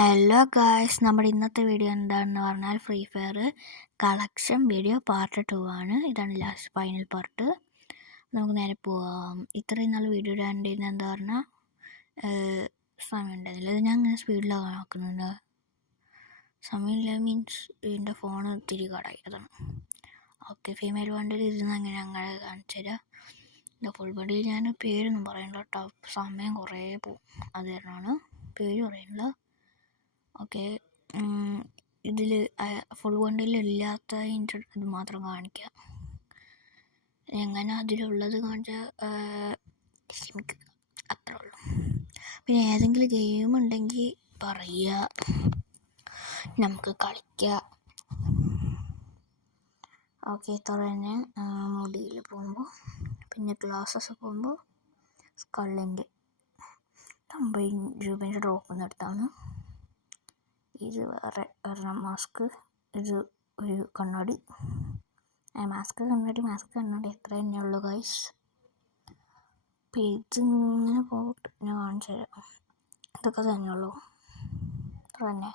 Hello guys, നമ്മുടെ ഇന്നത്തെ video എന്താണെന്ന് പറഞ്ഞാൽ free fire collection video part 2 ആണ്. ഇതാണ് ലാസ്റ്റ് ഫൈനൽ പാർട്ട്. നമുക്ക് നേരെ പോവാം. ഇത്രയും നാൾ വീഡിയോ ഇടാണ്ടിരുന്ന എന്താ പറഞ്ഞാൽ സമയം ഉണ്ടായിരുന്നില്ല. ഇത് ഞാൻ അങ്ങനെ സ്പീഡിലാണ് നോക്കുന്നുണ്ട്. സമയമില്ല മീൻസ് എൻ്റെ ഫോൺ ഇത്തിരി കടായി, അതാണ്. ഓക്കെ, ഫീമെയിൽ വണ്ടിയിൽ ഇരുന്ന് അങ്ങനെ കാണിച്ചു തരാം. എൻ്റെ ഫുൾ വണ്ടിയിൽ ഞാൻ പേരൊന്നും പറയണില്ല കേട്ടോ, സമയം കുറേ പോവും. അത് കാരണമാണ് പേര് പറയുന്നില്ല. ഓക്കെ, ഇതിൽ ഫുൾ വണ്ടിയിൽ ഇല്ലാത്ത ഇത് മാത്രം കാണിക്കാം. എങ്ങനെ അതിലുള്ളത് കാണിച്ചാൽ ക്ഷമിക്കുക, അത്രേ ഉള്ളൂ. പിന്നെ ഏതെങ്കിലും ഗെയിം ഉണ്ടെങ്കിൽ പറയുക, നമുക്ക് കളിക്കാം. ഓക്കെ, ഇത്ര തന്നെ. മുടിയിൽ പോകുമ്പോൾ പിന്നെ ക്ലാസ്സസ് പോകുമ്പോൾ സ്കള്ളിൻ്റെ 50 രൂപേൻ്റെ ഡ്രോപ്പ് എടുത്താണ്. ഇത് വേറെ ഒരെണ്ണം മാസ്ക്, ഇത് ഒരു കണ്ണാടി. മാസ്ക് കണ്ണാടി എത്ര തന്നെയുള്ളൂ ഗൈസ്. അപ്പം ഇതിങ്ങനെ പോയിട്ട് ഞാൻ കാണിച്ചു തരാം. ഇതൊക്കെ തന്നെയുള്ളൂ, അത്ര തന്നെ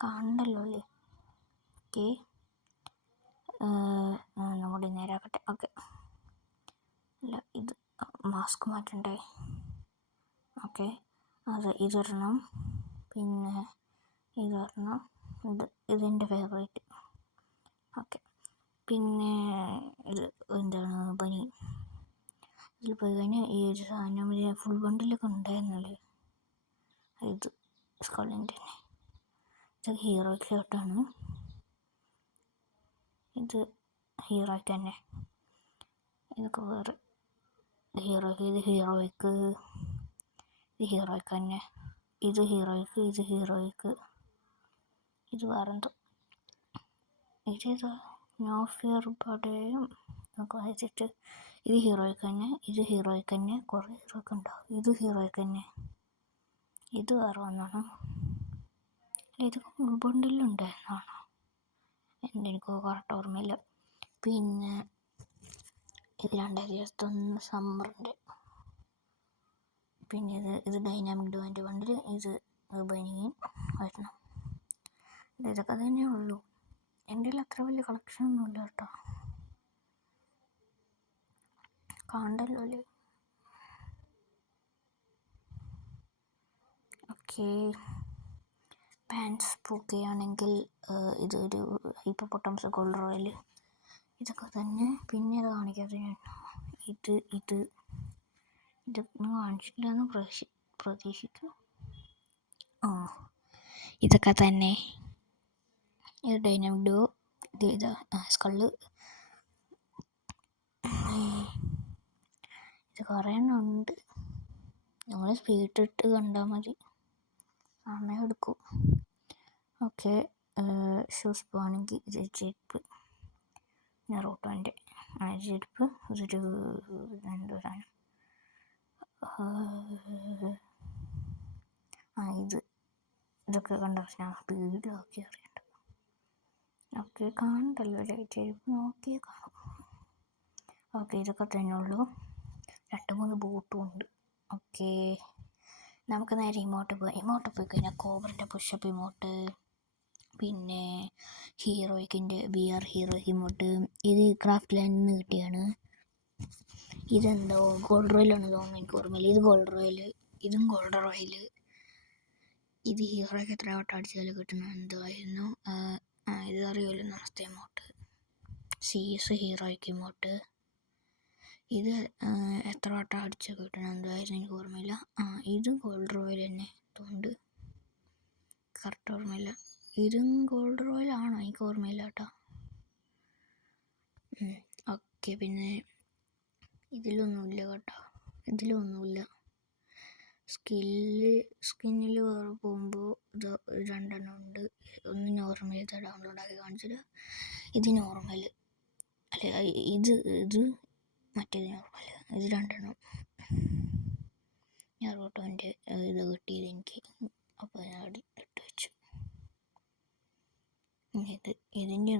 കാണണ്ടല്ലോ അല്ലേ. ഓക്കെ, നമ്മുടെ നേരാക്കട്ടെ. ഓക്കെ, അല്ല ഇത് മാസ്ക് മാറ്റണ്ടേ. ഓക്കെ, ഇതൊരെണ്ണം, പിന്നെ ഇതൊരെണ്ണം, ഇതെൻ്റെ ഫേവറേറ്റ്. ഓക്കെ, പിന്നെ ഇത് എന്താണ് പനി. ഇതിൽ പോയി കഴിഞ്ഞാൽ ഈ ഒരു സാധനം ഫുൾ ബണ്ടിലൊക്കെ ഉണ്ടായിരുന്നല്ലേ, ഇത് സ്കള്ളിൻ്റെ തന്നെ. ഇത് ഹീറോയ്ക്ക് ഷർട്ടാണ്, ഇത് ഹീറോയ്ക്ക് തന്നെ. ഇതൊക്കെ വേറെ ഹീറോയ്ക്ക്, ഇത് ഹീറോയ്ക്ക് തന്നെ. ഇത് ഹീറോയ്ക്ക്, ഇത് വേറെന്തോ. ഇതേതാ, നോ ഫിയർ പടയും നമുക്ക് വായിച്ചിട്ട്. ഇത് ഹീറോയ്ക്ക് തന്നെ, കുറേ ഹീറോയ്ക്ക് ഉണ്ടാവും. ഇത് ഹീറോയ്ക്ക് തന്നെ, ഇത് വേറെ ഒന്നാണ്. ഇതൊക്കെ ഉൾബണ്ടിലുണ്ടായിരുന്നാണോ എനിക്ക് കറക്റ്റ് ഓർമ്മയില്ല. പിന്നെ ഇത് 2021 സമ്മറിൻ്റെ. പിന്നെ ഇത് ഡൈനാമിക് ഡുവൻ്റെ ബണ്ടിൽ, ഇത് ബനിയൻ വരണം. ഇതൊക്കെ തന്നെ ഉള്ളൂ. എൻ്റെ കയ്യിൽ അത്ര വലിയ കളക്ഷൻ ഒന്നുമില്ല കേട്ടോ, കാണണ്ടല്ലോ അല്ലേ. ഓക്കെ, പാൻസ് പൂക്കുകയാണെങ്കിൽ ഇതൊരു ഹിപ്പോപ്പൊട്ടാമസ് ഗോൾഡ് റോയൽ, ഇതൊക്കെ തന്നെ. പിന്നെ അത് കാണിക്കാതെ ഞാൻ ഇതൊന്നും കാണിച്ചില്ല എന്ന് പ്രതീക്ഷിക്കും. ഇതൊക്കെ തന്നെ. ഇത് ഡൈനാമിക് ഡോ, ഇത് സ്കള്ള്. ഇത് കുറേ എണ്ണം ഉണ്ട്, നമ്മൾ സ്പീഡിട്ട് കണ്ടാൽ മതി, സമയം എടുക്കും. ഓക്കെ, ഷൂസ് പോകണമെങ്കിൽ ഇത് ചെരുപ്പ്, നെറോട്ടോൻ്റെ ചെരുപ്പ്. ഇതൊരു എന്തോ സാധനം, ഇതൊക്കെ കണ്ട ഞാൻ സ്പീഡിലാക്കി അറിയണ്ട. ഓക്കെ, കാണണ്ടല്ലോ ചെരുപ്പ്, നോക്കിയേ കാണും. ഓക്കെ, ഇതൊക്കെ തന്നെ ഉള്ളൂ. 2-3 ബോട്ടും ഉണ്ട്. ഓക്കെ, നമുക്ക് നേരെ ഇമോട്ട് പോയി കഴിഞ്ഞാൽ കോബ്രൻ്റെ പുഷപ്പ് ഇമോട്ട്, പിന്നെ ഹീറോയ്ക്കിൻ്റെ BR ഹീറോ ഇമോട്ട്. ഇത് ക്രാഫ്റ്റ് ലാൻഡിൽ നിന്ന് കിട്ടിയാണ്. ഇതെന്തോ ഗോൾഡ് റോയിലാണ് തോന്നുന്നു, എനിക്ക് ഓർമ്മയില്ല. ഇത് ഗോൾഡ് റോയൽ, ഇതും ഗോൾഡ് റോയൽ. ഇത് ഹീറോയ്ക്ക് എത്ര വട്ടം അടിച്ചാലും കിട്ടുന്ന എന്തായിരുന്നു, ഇത് അറിയുമല്ലോ, നമസ്തേ ഇമോട്ട്. CS ഹീറോയ്ക്ക് ഇമോട്ട്. ഇത് എത്ര വട്ടം അടിച്ച് കിട്ടണം എന്തായിരുന്നു എനിക്ക് ഓർമ്മയില്ല. ഇത് ഗോൾഡ് റോയൽ തന്നെ തോന്നുന്നുണ്ട്, കറക്റ്റ് ഓർമ്മയില്ല. ഇതും ഗോൾഡ് റോയൽ ആണോ എനിക്ക് ഓർമ്മയില്ല കേട്ടോ. ഓക്കെ, പിന്നെ ഇതിലൊന്നുമില്ല കേട്ടോ, ഇതിലൊന്നുമില്ല. സ്കിന്നിൽ വേറെ പോകുമ്പോൾ ഇത് 2 എണ്ണം ഉണ്ട്. ഒന്ന് നോർമൽ, ഇത് ഡൗൺലോഡാക്കി കാണിച്ചിട്ട്. ഇത് നോർമൽ അല്ല, ഇത് മറ്റേത് നോർമൽ. ഇത് 2 എണ്ണം. ഞാൻ റോട്ടോൻ്റെ ഇത് കിട്ടിയത് എനിക്ക്, അപ്പോൾ ഞാൻ ഇട്ട് വെച്ചു. ഇതിൻ്റെ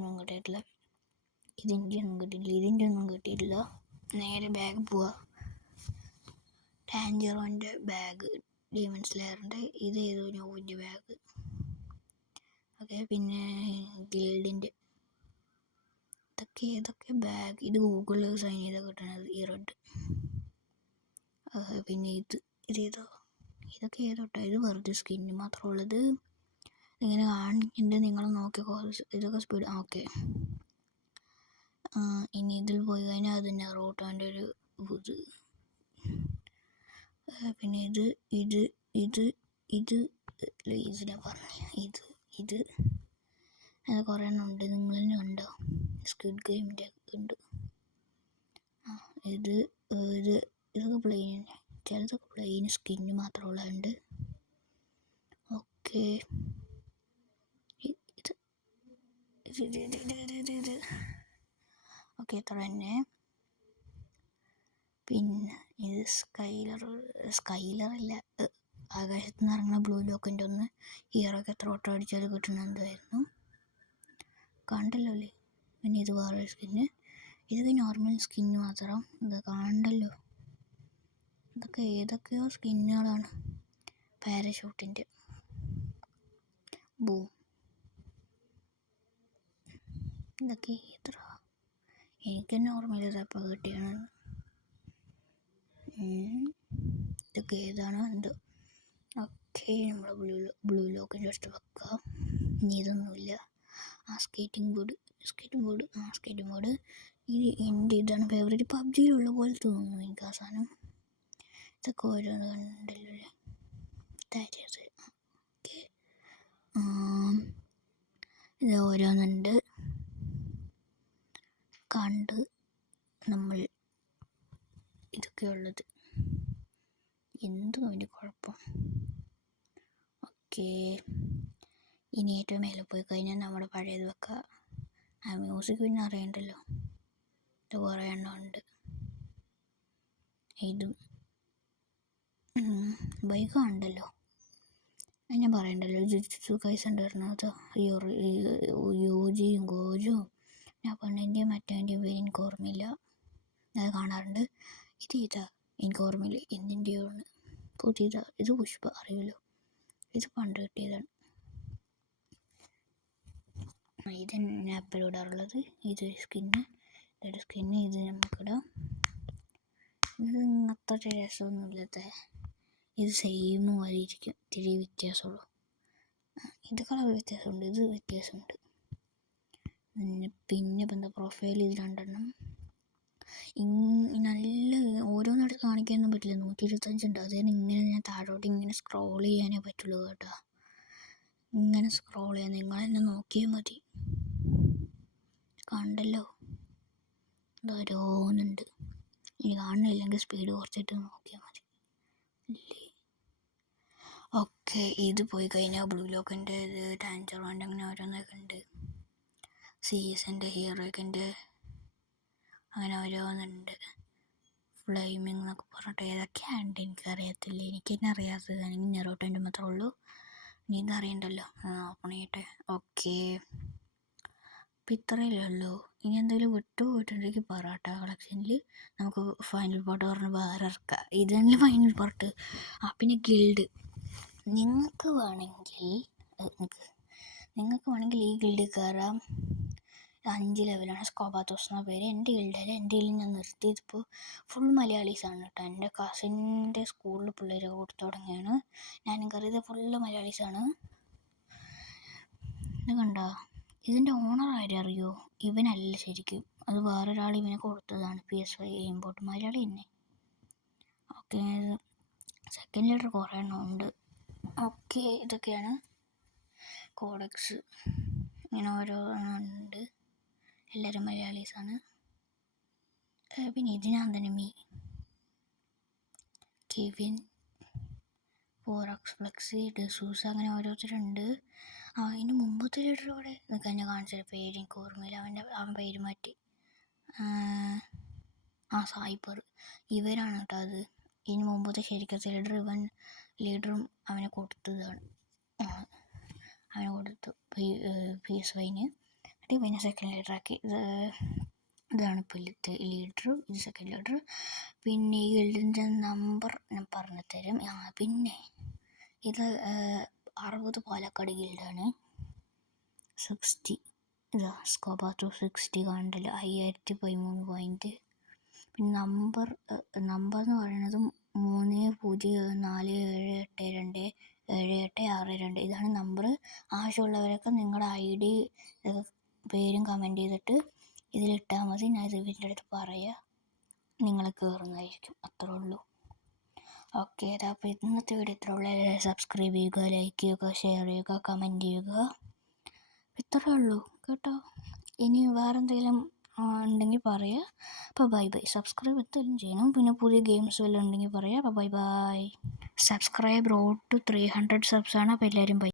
ഒന്നും കിട്ടിയിട്ടില്ല. നേരെ ബാഗ് പോവാ. ടാഞ്ചറോൻ്റെ ബാഗ് ഡീമൺ സ്ലെയറിൻ്റെ ഇത് ഏതോ നോവിൻ്റെ ബാഗ്. ഓക്കെ, പിന്നെ ഗിൽഡിൻ്റെ ഏതൊക്കെ ബാഗ്. ഇത് ഗൂഗിളിൽ സൈൻ ചെയ്താൽ കിട്ടണത് ഈ റെഡ്. പിന്നെ ഇതേതോ ഇതൊക്കെ ഏതോട്ടോ. ഇത് വെറുതെ സ്കിന്ന് മാത്രമുള്ളത്. ഇങ്ങനെ കാണിക്കുന്നുണ്ട്, നിങ്ങൾ നോക്കിക്കോ. ഇതൊക്കെ സ്പീഡ്. ഓക്കെ, ഇനി ഇതിൽ പോയി കഴിഞ്ഞാൽ അത് നെറോട്ടോൻ്റെ ഒരു ഇത്. പിന്നെ ഇതിനെ പറഞ്ഞു ഇത് അത് കുറേ എണ്ണം ഉണ്ട്. നിങ്ങൾ തന്നെ ഉണ്ടോ? സ്ക്വിഡ് ഗെയിമിൻ്റെ ഉണ്ട്. ഇതൊക്കെ പ്ലെയിൻ, ചിലതൊക്കെ പ്ലെയിൻ സ്കിന്ന് മാത്രമുള്ളതുണ്ട്. ഓക്കെ, ഓക്കെ, ഇത്ര തന്നെ. പിന്നെ ഇത് സ്കൈലറല്ല, ആകാശത്ത് നിന്ന് ഇറങ്ങുന്ന ബ്ലൂ ലോക്കിൻ്റെ ഒന്ന്. ഹീറോയ്ക്ക് എത്ര ഓട്ടോ അടിച്ചാൽ കിട്ടുന്ന എന്തായിരുന്നു കണ്ടല്ലോ അല്ലേ. പിന്നെ ഇത് വേറെ സ്കിന്ന്. ഇതൊക്കെ നോർമൽ സ്കിന്ന് മാത്രം. ഇത് കണ്ടല്ലോ, ഇതൊക്കെ ഏതൊക്കെയോ സ്കിന്നുകളാണ്. പാരഷൂട്ടിൻ്റെ ബൂം. ഇതൊക്കെ എത്ര എനിക്ക് നോർമൽ ഇതപ്പോൾ കിട്ടിയാണ്. ഇതൊക്കെ ഏതാണോ എന്തോ. ഓക്കെ, നമ്മൾ ബ്ലൂ ലോക്കിൻ്റെ അടുത്ത് വെക്കാം. ഇനി ഇതൊന്നുമില്ല. Skating board. ഇത് എൻ്റെ ഇതാണ് ഫേവറേറ്റ്. പബ്ജിയിലുള്ള പോലെ തോന്നുന്നു എനിക്ക് ആ സാധനം. ഇതൊക്കെ ഓരോന്ന് കണ്ടല്ലോ അല്ലേ. ഓക്കെ, ഇത് ഓരോന്നുണ്ട് കണ്ട് നമ്മൾ ഇതൊക്കെയുള്ളത്. എന്തും അതിൻ്റെ കുഴപ്പം. ഓക്കെ, ഇനി ഏറ്റവും മേലെ പോയി കഴിഞ്ഞാൽ നമ്മുടെ പഴയത് വെക്കുക. ആ മ്യൂസിക് പിന്നെ അറിയണ്ടല്ലോ. ഇത് കുറേ എണ്ണം ഉണ്ട്. ഇതും ബൈക്ക് ഉണ്ടല്ലോ, അത് ഞാൻ പറയണ്ടല്ലോ. ജുജുത്സു കൈസൻ വരുന്നത് യോജിയും ഗോജും ഞാൻ പെണ്ണിൻ്റെയും മറ്റേൻ്റെയും പേര് എനിക്ക് ഓർമ്മയില്ല. അത് കാണാറുണ്ട്. ഇത് എനിക്ക് ഓർമ്മയില്ല എന്തിൻ്റെയാണ്. പുതിയതാ. ഇത് പുഷ്പ അറിയുമല്ലോ, ഇത് പണ്ട് കിട്ടിയതാണ്. ഇത് ഞാൻ എപ്പോഴും ഇടാറുള്ളത്. ഇതൊരു സ്കിന്ന്. ഇത് നമുക്കിടാം. ഇത് അത്ര രസമൊന്നുമില്ലാത്ത. ഇത് സെയിം പോലെ ഇരിക്കും, ഇത്തിരി വ്യത്യാസമുള്ളൂ. ഇത് കളർ വ്യത്യാസമുണ്ട്, ഇത് വ്യത്യാസമുണ്ട്. പിന്നെ ഇപ്പം എന്താ പ്രൊഫൈൽ. ഇത് 2 എണ്ണം. നല്ല ഓരോന്നിടത്ത് കാണിക്കാനൊന്നും പറ്റില്ല. 125 ഉണ്ട്. അത് ഇങ്ങനെ ഞാൻ താഴോട്ട് ഇങ്ങനെ സ്ക്രോൾ ചെയ്യാനേ പറ്റുള്ളൂ കേട്ടോ. ഇങ്ങനെ സ്ക്രോൾ ചെയ്യാൻ നിങ്ങൾ തന്നെ നോക്കിയാൽ മതി. കണ്ടല്ലോ, ഓരോന്നുണ്ട്. ഇനി കാണുന്നില്ലെങ്കിൽ സ്പീഡ് കുറച്ചിട്ട് നോക്കിയാൽ മതി. ഇല്ലേ, ഓക്കെ. ഇത് പോയി കഴിഞ്ഞാൽ ബ്ലൂ ലോക്കിൻ്റെ ഇത്, ടാൻജറോൻ്റെ അങ്ങനെ ഓരോന്നൊക്കെ ഉണ്ട്. സീസൻ്റെ ഹീറോയ്ക്കിൻ്റെ അങ്ങനെ ഓരോന്നുണ്ട്. ഫ്ലെയിമിങ് എന്നൊക്കെ പറഞ്ഞിട്ട് ഏതൊക്കെയാണ് എനിക്കറിയത്തില്ല. എനിക്ക് തന്നെ അറിയാത്തത്. എനിക്ക് നെറോട്ടോൻ്റെ മാത്രമേ ഉള്ളൂ. ഇനി ഇതറിയണ്ടല്ലോ, ഓപ്പൺ ചെയ്യട്ടെ. ഓക്കെ, അപ്പം ഇത്രയല്ലേ ഉള്ളൂ. ഇനി എന്തെങ്കിലും വിട്ടുപോയിട്ടുണ്ടെങ്കിൽ പൊറോട്ട കളക്ഷനിൽ നമുക്ക് ഫൈനൽ പാർട്ട് പറഞ്ഞ് വേറെ ഇറക്കാം. ഇത് തന്നെ ഫൈനൽ പാർട്ട്. പിന്നെ ഗിൽഡ്. നിങ്ങൾക്ക് വേണമെങ്കിൽ ഈ ഗിൽഡ് കയറാം. 5 ലെവലാണ്. സ്കോബാത്തോസ് എന്ന പേര്. എൻ്റെ ഗിൽഡിൽ ഞാൻ നിർത്തിയതിപ്പോൾ ഫുൾ മലയാളീസാണ് കേട്ടോ. എൻ്റെ കസിൻ്റെ സ്കൂളിൽ പിള്ളേരൊക്കെ കൊടുത്തു തുടങ്ങിയാണ്. ഞാനും കയറിയത് ഫുള്ള് മലയാളീസാണ്. ഇത് കണ്ടോ, ഇതിൻ്റെ ഓണർ ആരും അറിയോ? ഇവനല്ല ശരിക്കും, അത് വേറൊരാൾ ഇവനെ കൊടുത്തതാണ്. PS5 ഇമ്പോർട്ട് മലയാളി തന്നെ. ഓക്കെ, സെക്കൻഡ് ലീഡർ കുറേ എണ്ണം ഉണ്ട്. ഓക്കെ, ഇതൊക്കെയാണ് കോഡക്സ്. ഇങ്ങനെ ഓരോന്നുണ്ട്. എല്ലാവരും മലയാളീസാണ്. പിന്നെ ഇതിനാന്തനമി, കെവിൻ, ഫോറക്സ്, ഫ്ലെക്സി, ഡെസൂസ് അങ്ങനെ ഓരോരുത്തരുണ്ട്. ഇതിന് മുമ്പത്തെ ലീഡർ ഇവിടെ നിൽക്കാൻ ഞാൻ കാണിച്ചത് പേര് എനിക്ക് ഓർമ്മയില്ല. അവൻ പേര് മാറ്റി. സായിപ്പർ. ഇവരാണ് കേട്ടോ അത്. ഇതിന് മുമ്പത്തെ ശരിക്കത്തെ ലീഡറും അവനെ കൊടുത്തതാണ്. അവനെ കൊടുത്തു PS5-ന്. പിന്നെ സെക്കൻഡ് ലീഡറാക്കി. ഇതാണ് ഇപ്പോൾ ലീഡർ. ഇത് സെക്കൻഡ് ലീഡർ. പിന്നെ ഈ ഗിൽഡിൻ്റെ നമ്പർ ഞാൻ പറഞ്ഞു തരാം. പിന്നെ ഇത് 60 പാലക്കാട് ഗിൽഡാണ്. 60 ഇതാ സ്കോബാറ്റോ 60 കണ്ടല്ലോ, 5013 പോയിൻറ്റ്. പിന്നെ നമ്പർ എന്ന് പറയുന്നത് 3047827862. ഇതാണ് നമ്പർ. ആവശ്യമുള്ളവരൊക്കെ നിങ്ങളുടെ ID പേരും കമൻറ്റ് ചെയ്തിട്ട് ഇതിലിട്ടാൽ മതി. ഞാൻ ഇവരുടെ അടുത്ത് പറയാം, നിങ്ങൾ കയറുന്നതായിരിക്കും. അത്രേ ഉള്ളൂ. ഓക്കെ, അപ്പോൾ ഇന്നത്തെ വീഡിയോ ഇത്ര ഉള്ള. സബ്സ്ക്രൈബ് ചെയ്യുക, ലൈക്ക് ചെയ്യുക, ഷെയർ ചെയ്യുക, കമൻറ്റ് ചെയ്യുക. ഇത്രേ ഉള്ളൂ കേട്ടോ. ഇനി വേറെ എന്തെങ്കിലും ഉണ്ടെങ്കിൽ പറയാം. അപ്പോൾ ബൈ. സബ്സ്ക്രൈബ് എന്തായാലും ചെയ്യണം. പിന്നെ പുതിയ ഗെയിംസ് വല്ലതും ഉണ്ടെങ്കിൽ പറയാം. അപ്പോൾ ബൈ. സബ്സ്ക്രൈബ് റോഡ് ടു 300 സബ്സാണ്. അപ്പോൾ എല്ലാവരും ബൈ.